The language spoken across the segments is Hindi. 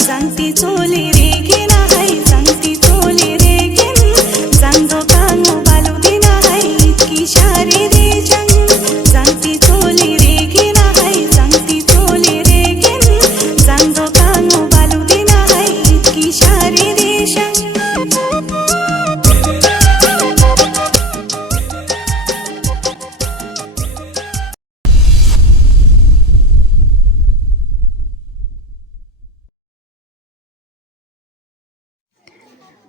सांगती चोली रेगीन हाय सांगती चोली रेगीन सांगतो कांगो बालू दिना हाय इतकी शारी रेजन सांगती चोली रेगीन हाय सांगती चोली रेगीन सांगतो कांगो बालू दिना हाय इतकी शारी रेजन।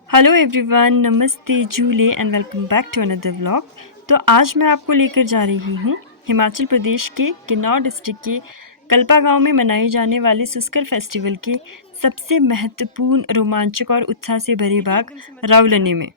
हेलो एवरीवन, नमस्ते, झूले and welcome back to another vlog. तो आज मैं आपको लेकर जा रही हूँ हिमाचल प्रदेश के किन्नौर डिस्ट्रिक्ट के कल्पा गांव में मनाए जाने वाले सुस्कर फेस्टिवल के सबसे महत्वपूर्ण, रोमांचक और उत्साह से भरे भाग रावलनी में।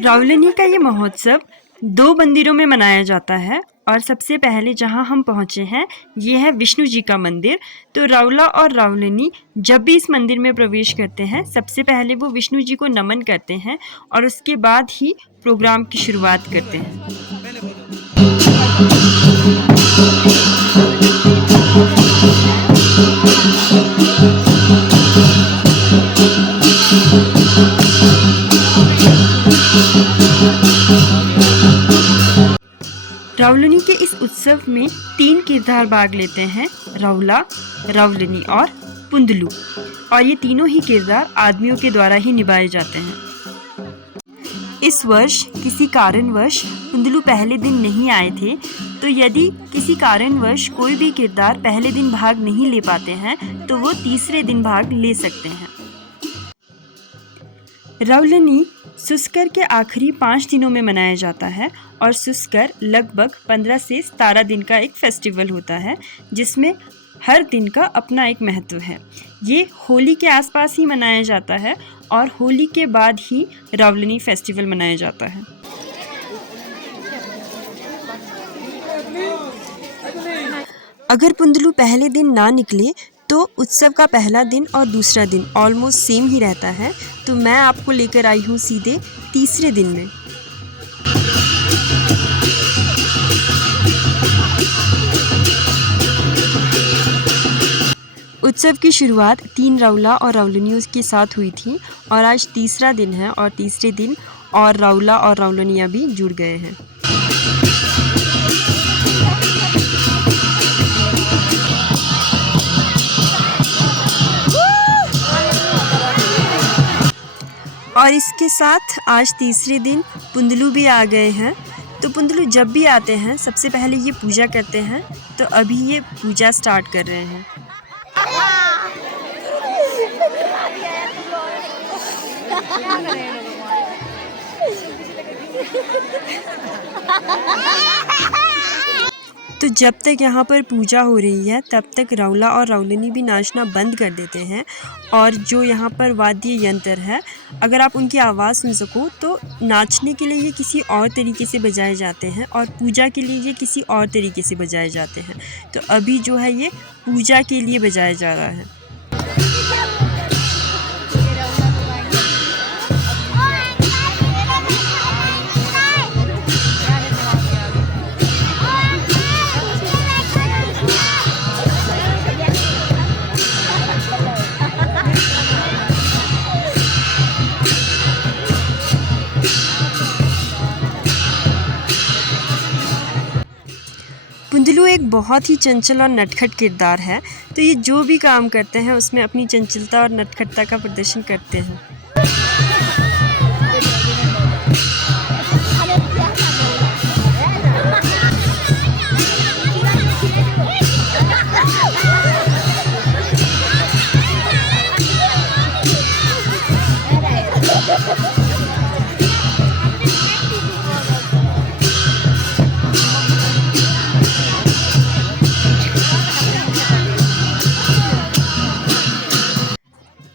रावलनी का ये महोत्सव 2 मंदिरों में मनाया जाता है और सबसे पहले जहां हम पहुंचे हैं ये है विष्णु जी का मंदिर। तो रावला और रावलनी जब भी इस मंदिर में प्रवेश करते हैं सबसे पहले वो विष्णु जी को नमन करते हैं और उसके बाद ही प्रोग्राम की शुरुआत करते हैं। रावलनी के इस उत्सव में 3 किरदार भाग लेते हैं, रावला, रावलनी और पुंदलू, और ये तीनों ही किरदार आदमियों के द्वारा ही निभाए जाते हैं। इस वर्ष किसी कारणवश पुंदलू पहले दिन नहीं आए थे, तो यदि किसी कारणवश कोई भी किरदार पहले दिन भाग नहीं ले पाते हैं तो वो तीसरे दिन भाग ले सकते हैं। रावलनी सुस्कर के आखिरी 5 दिनों में मनाया जाता है और सुस्कर लगभग 15 से 17 दिन का एक फेस्टिवल होता है जिसमें हर दिन का अपना एक महत्व है। ये होली के आसपास ही मनाया जाता है और होली के बाद ही रावलनी फेस्टिवल मनाया जाता है। अगर पुंदलू पहले दिन ना निकले तो उत्सव का पहला दिन और दूसरा दिन ऑलमोस्ट सेम ही रहता है, तो मैं आपको लेकर आई हूँ सीधे तीसरे दिन में। उत्सव की शुरुआत 3 रावला और रावलनियों के साथ हुई थी और आज तीसरा दिन है और तीसरे दिन और रावला और रावलनियाँ भी जुड़ गए हैं। और इसके साथ आज तीसरे दिन पुंदलू भी आ गए हैं। तो पुंदलू जब भी आते हैं सबसे पहले ये पूजा करते हैं, तो अभी ये पूजा स्टार्ट कर रहे हैं। तो जब तक यहाँ पर पूजा हो रही है तब तक रावला और रावलनी भी नाचना बंद कर देते हैं और जो यहाँ पर वाद्य यंत्र है, अगर आप उनकी आवाज़ सुन सको तो नाचने के लिए ये किसी और तरीके से बजाए जाते हैं और पूजा के लिए ये किसी और तरीके से बजाए जाते हैं। तो अभी जो है ये पूजा के लिए बजाया जा रहा है। पुंदलू एक बहुत ही चंचल और नटखट किरदार है, तो ये जो भी काम करते हैं उसमें अपनी चंचलता और नटखटता का प्रदर्शन करते हैं।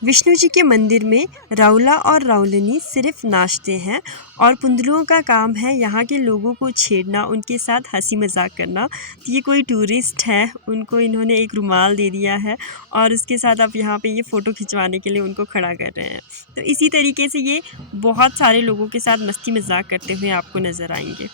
विष्णु जी के मंदिर में रावला और रावलनी सिर्फ नाचते हैं और पुंदलुओं का काम है यहाँ के लोगों को छेड़ना, उनके साथ हंसी मजाक करना। तो ये कोई टूरिस्ट है, उनको इन्होंने एक रुमाल दे दिया है और उसके साथ आप यहाँ पे ये फ़ोटो खिंचवाने के लिए उनको खड़ा कर रहे हैं। तो इसी तरीके से ये बहुत सारे लोगों के साथ मस्ती मजाक करते हुए आपको नज़र आएंगे।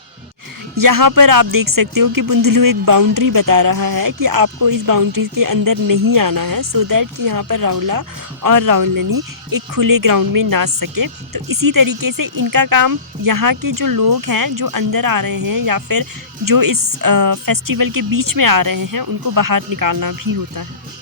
यहाँ पर आप देख सकते हो कि पुंदलू एक बाउंड्री बता रहा है कि आपको इस बाउंड्री के अंदर नहीं आना है, सो दैट कि यहाँ पर राउला और राउलनी एक खुले ग्राउंड में नाच सके। तो इसी तरीके से इनका काम यहाँ के जो लोग हैं जो अंदर आ रहे हैं या फिर जो इस फेस्टिवल के बीच में आ रहे हैं उनको बाहर निकालना भी होता है।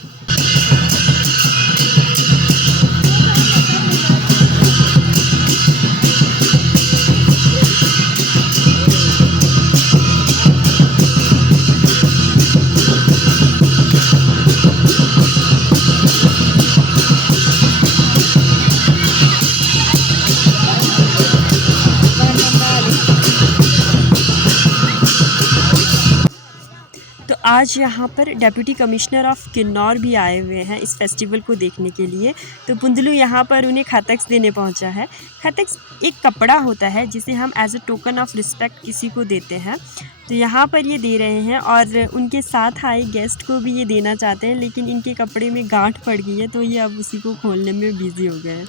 तो आज यहाँ पर डेप्यूटी कमिश्नर ऑफ किन्नौर भी आए हुए हैं इस फेस्टिवल को देखने के लिए। तो पुंदलू यहाँ पर उन्हें खतक्स देने पहुँचा है। खतक्स एक कपड़ा होता है जिसे हम as a token of respect किसी को देते हैं। तो यहाँ पर ये दे रहे हैं और उनके साथ आए गेस्ट को भी ये देना चाहते हैं, लेकिन इनके कपड़े में गांठ पड़ गई है तो ये अब उसी को खोलने में बिजी हो गए हैं।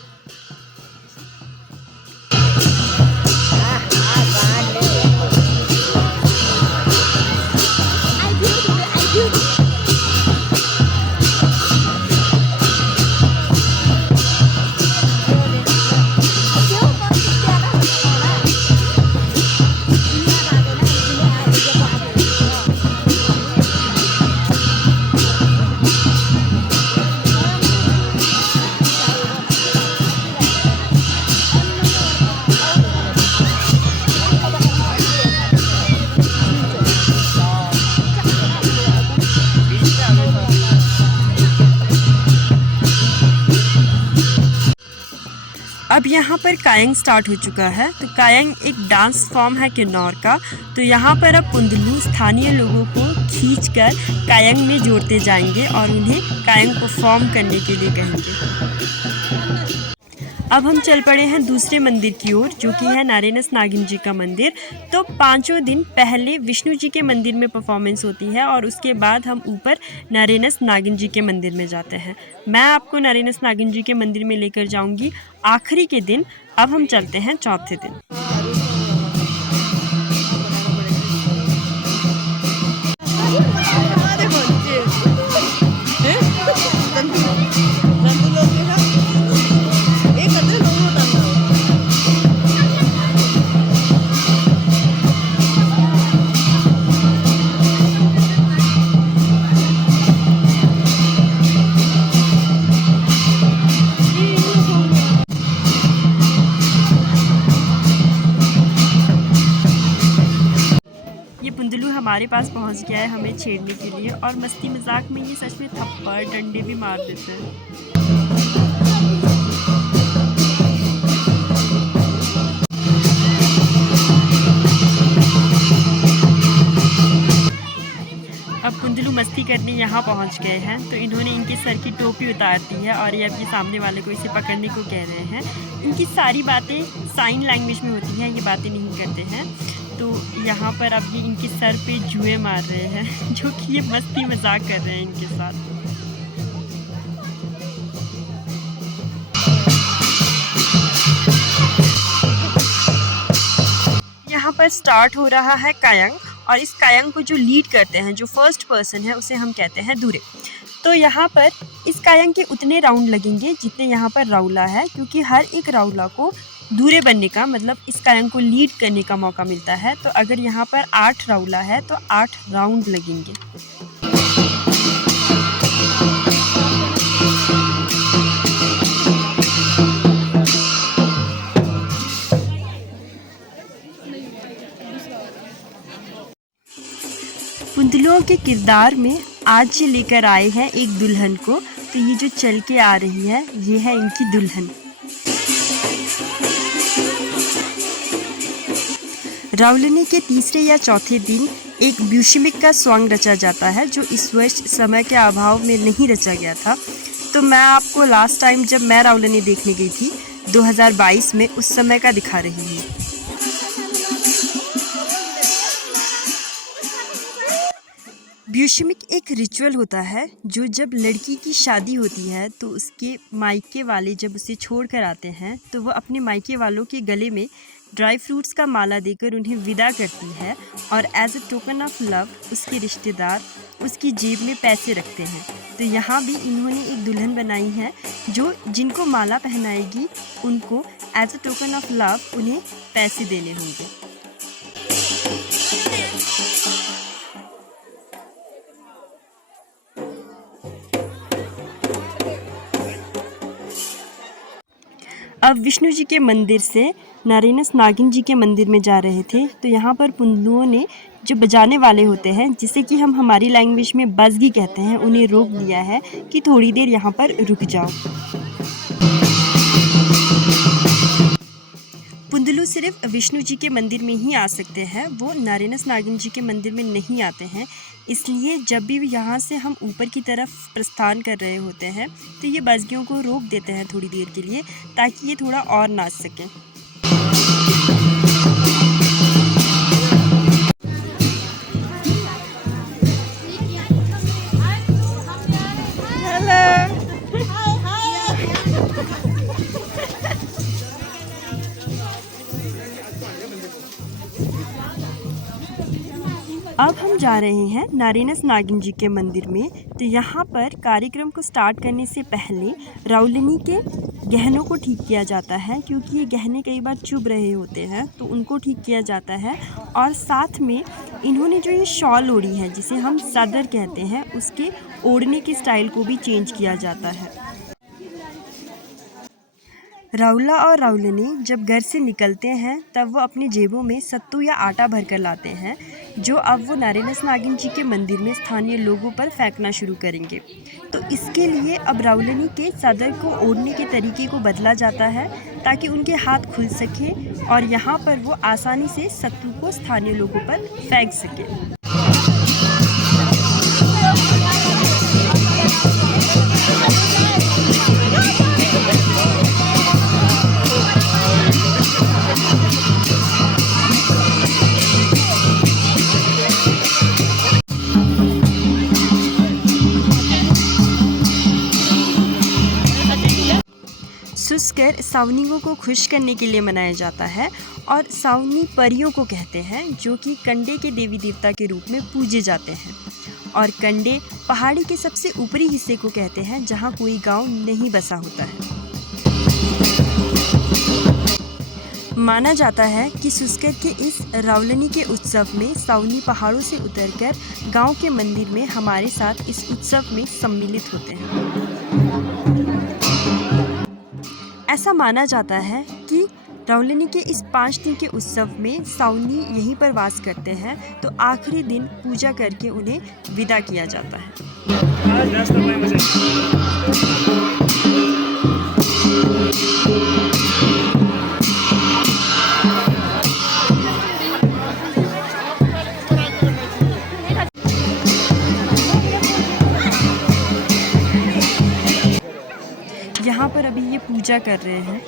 अब यहाँ पर कायंग स्टार्ट हो चुका है। तो कायंग एक डांस फॉर्म है किन्नौर का। तो यहाँ पर अब पुंदलू स्थानीय लोगों को खींचकर कायंग में जोड़ते जाएंगे और उन्हें कायंग परफॉर्म करने के लिए कहेंगे। अब हम चल पड़े हैं दूसरे मंदिर की ओर, जो कि है नारेनस नागिन जी का मंदिर। तो 5 दिन पहले विष्णु जी के मंदिर में परफॉर्मेंस होती है और उसके बाद हम ऊपर नारेनस नागिन जी के मंदिर में जाते हैं। मैं आपको नारेनस नागिन जी के मंदिर में लेकर जाऊंगी आखिरी के दिन। अब हम चलते हैं चौथे दिन। पुंदलू हमारे पास पहुंच गया है हमें छेड़ने के लिए, और मस्ती मजाक में ये सच में थप्पड़ डंडे भी मार देते हैं। अब पुंदलू मस्ती करने यहाँ पहुँच गए हैं। तो इन्होंने इनके सर की टोपी उतार दी है और ये अब ये सामने वाले को इसे पकड़ने को कह रहे हैं। इनकी सारी बातें साइन लैंग्वेज में होती हैं, ये बातें नहीं करते हैं। तो यहाँ पर अब ये इनके सर पे जुए मार रहे हैं, जो कि ये मस्ती मजाक कर रहे हैं इनके साथ। यहाँ पर स्टार्ट हो रहा है कायंग, और इस कायंग को जो लीड करते हैं, जो फर्स्ट पर्सन है, उसे हम कहते हैं दूरे। तो यहाँ पर इस कायंग के उतने राउंड लगेंगे जितने यहाँ पर राउला है, क्योंकि हर एक राउला को दूरे बनने का मतलब इस कायंग को लीड करने का मौका मिलता है। तो अगर यहाँ पर 8 राउला है तो 8 राउंड लगेंगे। पुंदलुओं के किरदार में आज ये लेकर आए हैं एक दुल्हन को। तो ये जो चल के आ रही है, ये है इनकी दुल्हन। रावलनी के तीसरे या चौथे दिन एक ब्यूशिमिक का सॉन्ग रचा जाता है, जो इस वर्ष समय के अभाव में नहीं रचा गया था। तो मैं आपको लास्ट टाइम जब मैं रावलनी देखने गई थी 2022 में, उस समय का दिखा रही हूँ। ब्यूशिमिक एक रिचुअल होता है, जो जब लड़की की शादी होती है तो उसके मायके वाले जब उसे छोड़ कर आते हैं तो वो अपने मायके वालों के गले में ड्राई फ्रूट्स का माला देकर उन्हें विदा करती है और as a token of love उसके रिश्तेदार उसकी जेब में पैसे रखते हैं। तो यहाँ भी इन्होंने एक दुल्हन बनाई है जो जिनको माला पहनाएगी उनको as a token of love उन्हें पैसे देने होंगे। अब विष्णु जी के मंदिर से नारायणस नागिन जी के मंदिर में जा रहे थे। तो यहाँ पर पुंडलुओं ने जो बजाने वाले होते हैं, जिसे कि हम हमारी लैंग्वेज में बजगी कहते हैं, उन्हें रोक दिया है कि थोड़ी देर यहाँ पर रुक जाओ। पुंडलू सिर्फ विष्णु जी के मंदिर में ही आ सकते हैं, वो नारायणस नागिन जी के मंदिर में नहीं आते हैं। इसलिए जब भी यहाँ से हम ऊपर की तरफ प्रस्थान कर रहे होते हैं तो ये बजगियों को रोक देते हैं थोड़ी देर के लिए, ताकि ये थोड़ा और नाच सकें। अब हम जा रहे हैं नारायणस नागिन जी के मंदिर में। तो यहाँ पर कार्यक्रम को स्टार्ट करने से पहले राउलिनी के गहनों को ठीक किया जाता है, क्योंकि ये गहने कई बार चुभ रहे होते हैं, तो उनको ठीक किया जाता है। और साथ में इन्होंने जो ये शॉल ओढ़ी है, जिसे हम सदर कहते हैं, उसके ओढ़ने के स्टाइल को भी चेंज किया जाता है। राउला और राउलिनी जब घर से निकलते हैं तब वो अपनी जेबों में सत्तू या आटा भर कर लाते हैं, जो अब वो नारायणस नागिन जी के मंदिर में स्थानीय लोगों पर फेंकना शुरू करेंगे। तो इसके लिए अब राउलिनी के सदर को ओढ़ने के तरीके को बदला जाता है, ताकि उनके हाथ खुल सके और यहाँ पर वो आसानी से सत्तू को स्थानीय लोगों पर फेंक सके। सुस्कर सावनियों को खुश करने के लिए मनाया जाता है, और सावनी परियों को कहते हैं, जो कि कंडे के देवी देवता के रूप में पूजे जाते हैं। और कंडे पहाड़ी के सबसे ऊपरी हिस्से को कहते हैं, जहाँ कोई गांव नहीं बसा होता है। माना जाता है कि सुस्कर के इस रावलिनी के उत्सव में सावनी पहाड़ों से उतरकर गांव के मंदिर में हमारे साथ इस उत्सव में सम्मिलित होते हैं। ऐसा माना जाता है कि रावलिनी के इस 5 दिन के उत्सव में सावनी यहीं पर वास करते हैं, तो आखिरी दिन पूजा करके उन्हें विदा किया जाता है। यहाँ पर अभी ये पूजा कर रहे हैं।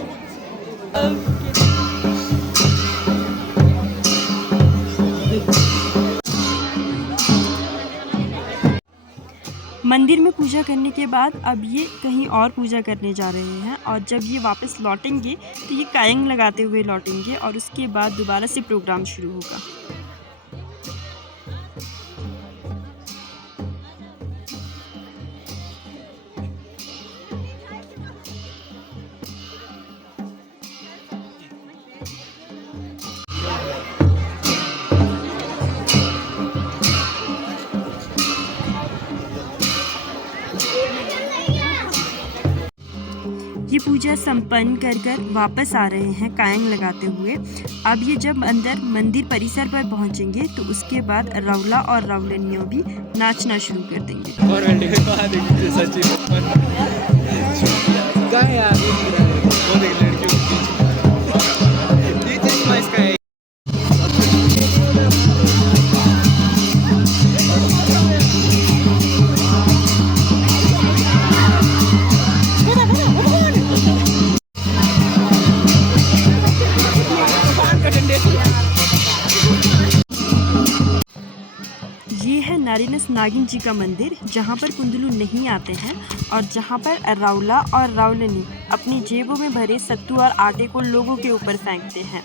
मंदिर में पूजा करने के बाद अब ये कहीं और पूजा करने जा रहे हैं, और जब ये वापस लौटेंगे तो ये कायंग लगाते हुए लौटेंगे, और उसके बाद दोबारा से प्रोग्राम शुरू होगा। ये पूजा संपन्न कर वापस आ रहे हैं कायंग लगाते हुए। अब ये जब अंदर मंदिर परिसर पर पहुंचेंगे तो उसके बाद राउला और राउलनियों भी नाचना शुरू कर देंगे। मारिनस नागिन जी का मंदिर, जहाँ पर कुंदलू नहीं आते हैं और जहाँ पर राउला और राउलनी अपनी जेबों में भरे सत्तू और आटे को लोगों के ऊपर फेंकते हैं।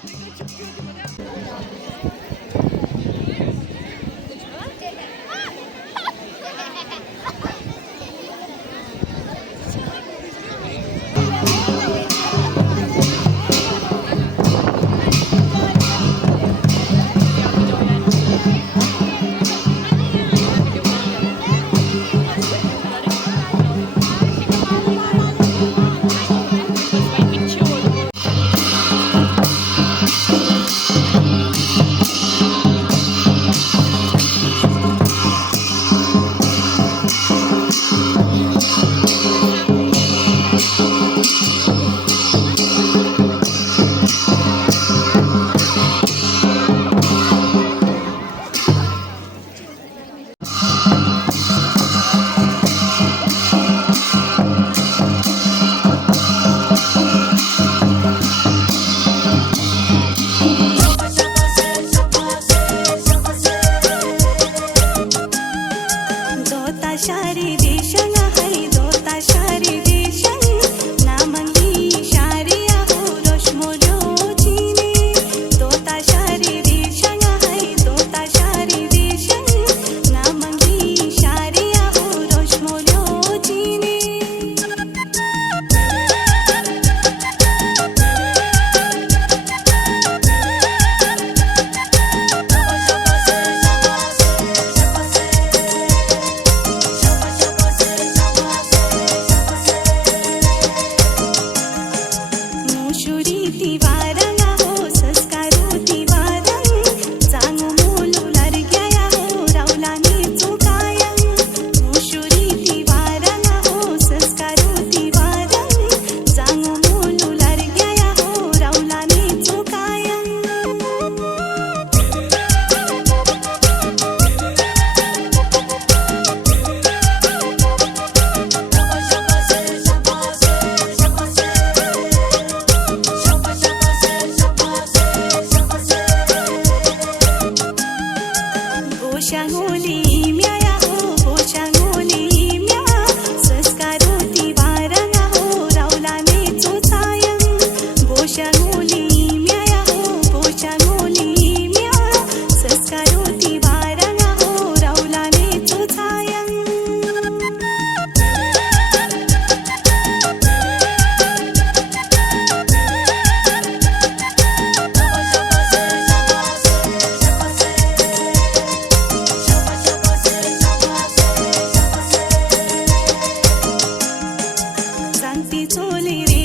चोली रे